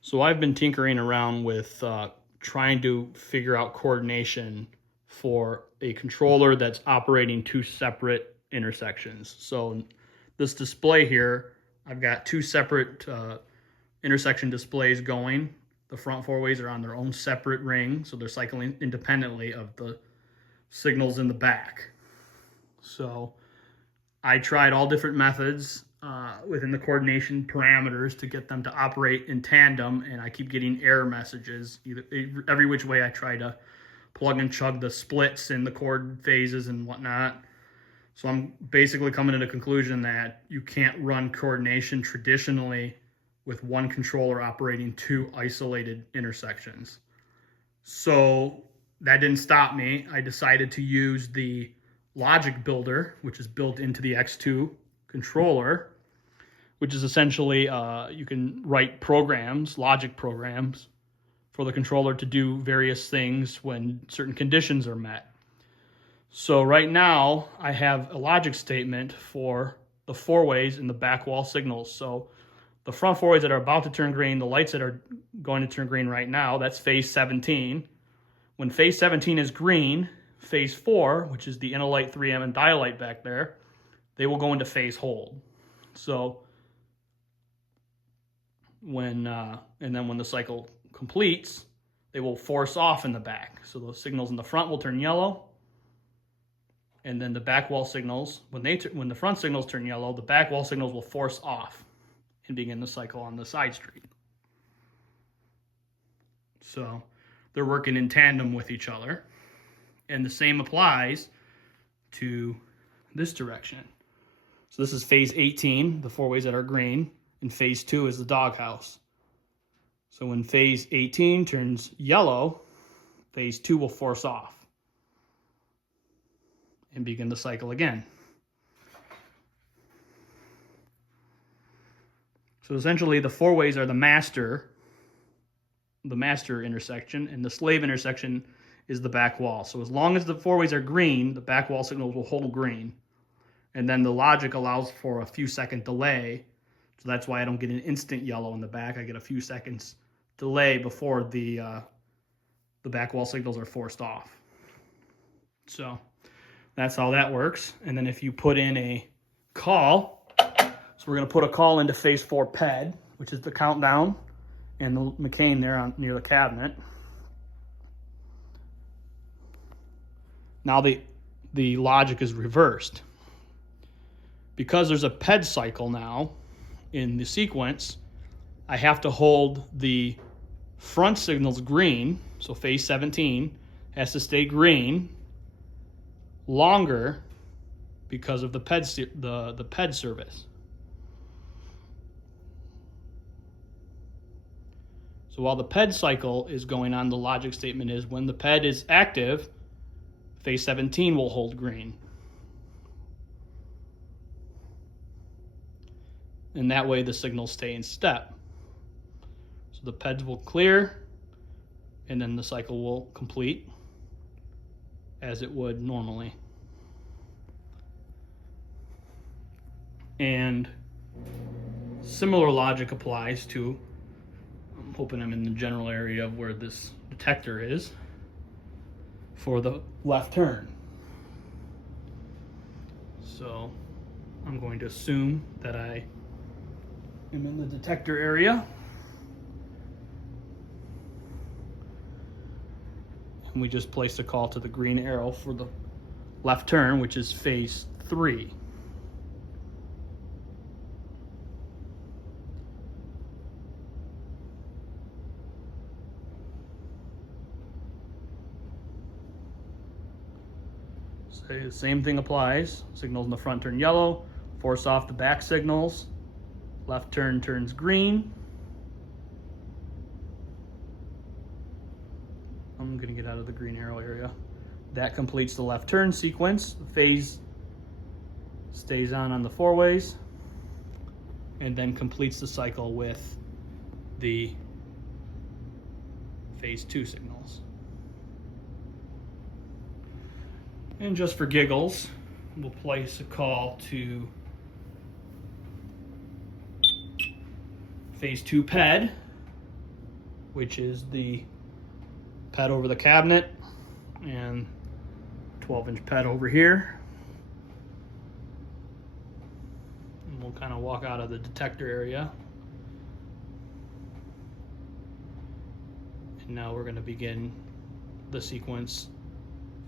So I've been tinkering around with trying to figure out coordination for a controller that's operating two separate intersections. So this display here, I've got two separate intersection displays going. The front four ways are on their own separate ring, so they're cycling independently of the signals in the back. So I tried all different methods within the coordination parameters to get them to operate in tandem, and I keep getting error messages. Every which way I try to plug and chug the splits in the chord phases and whatnot. So I'm basically coming to the conclusion that you can't run coordination traditionally with one controller operating two isolated intersections. So that didn't stop me. I decided to use the logic builder, which is built into the X2 controller, which is essentially you can write programs, logic programs, for the controller to do various things when certain conditions are met. So right now I have a logic statement for the four ways and the back wall signals. So the front four ways that are about to turn green, the lights that are going to turn green right now, that's phase 17. When phase 17 is green, phase 4, which is the InnoLight 3M and Dialight back there, they will go into phase hold. So when and then when the cycle completes, they will force off in the back. So those signals in the front will turn yellow, and then the back wall signals, when the front signals turn yellow, the back wall signals will force off and begin the cycle on the side street. So they're working in tandem with each other. And the same applies to this direction. So this is phase 18, the four ways that are green, and phase 2 is the doghouse. So when phase 18 turns yellow, phase 2 will force off and begin the cycle again. So essentially the four ways are the master intersection, and the slave intersection is the back wall. So as long as the four ways are green, the back wall signals will hold green. And then the logic allows for a few second delay. So that's why I don't get an instant yellow in the back. I get a few seconds delay before the back wall signals are forced off. So that's how that works. And then if you put in a call, so we're going to put a call into phase 4 PED, which is the countdown, and the McCain there near the cabinet. Now the logic is reversed. Because there's a PED cycle now in the sequence, I have to hold the front signals green, so phase 17 has to stay green longer because of the PED service. So while the PED cycle is going on, the logic statement is when the PED is active, phase 17 will hold green. And that way the signals stay in step. So the PEDs will clear, and then the cycle will complete as it would normally. And similar logic applies to, I'm hoping I'm in the general area of where this detector is, for the left turn. So I'm going to assume that I am in the detector area. And we just placed a call to the green arrow for the left turn, which is phase 3. So the same thing applies. Signals in the front turn yellow, force off the back signals. Left turn turns green. I'm going to get out of the green arrow area. That completes the left turn sequence. The phase stays on the four ways, and then completes the cycle with the phase 2 signals. And just for giggles, we'll place a call to phase 2 PED, which is the ped over the cabinet, and 12-inch ped over here. And we'll kind of walk out of the detector area. And now we're going to begin the sequence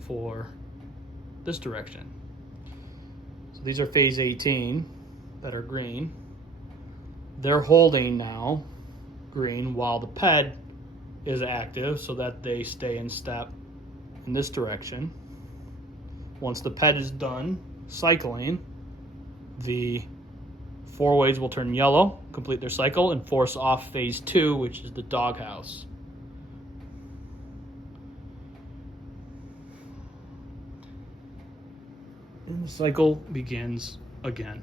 for this direction. So these are phase 18 that are green. They're holding now green while the ped is active so that they stay in step in this direction. Once the ped is done cycling, the four-ways will turn yellow, complete their cycle, and force off phase 2, which is the doghouse. And the cycle begins again.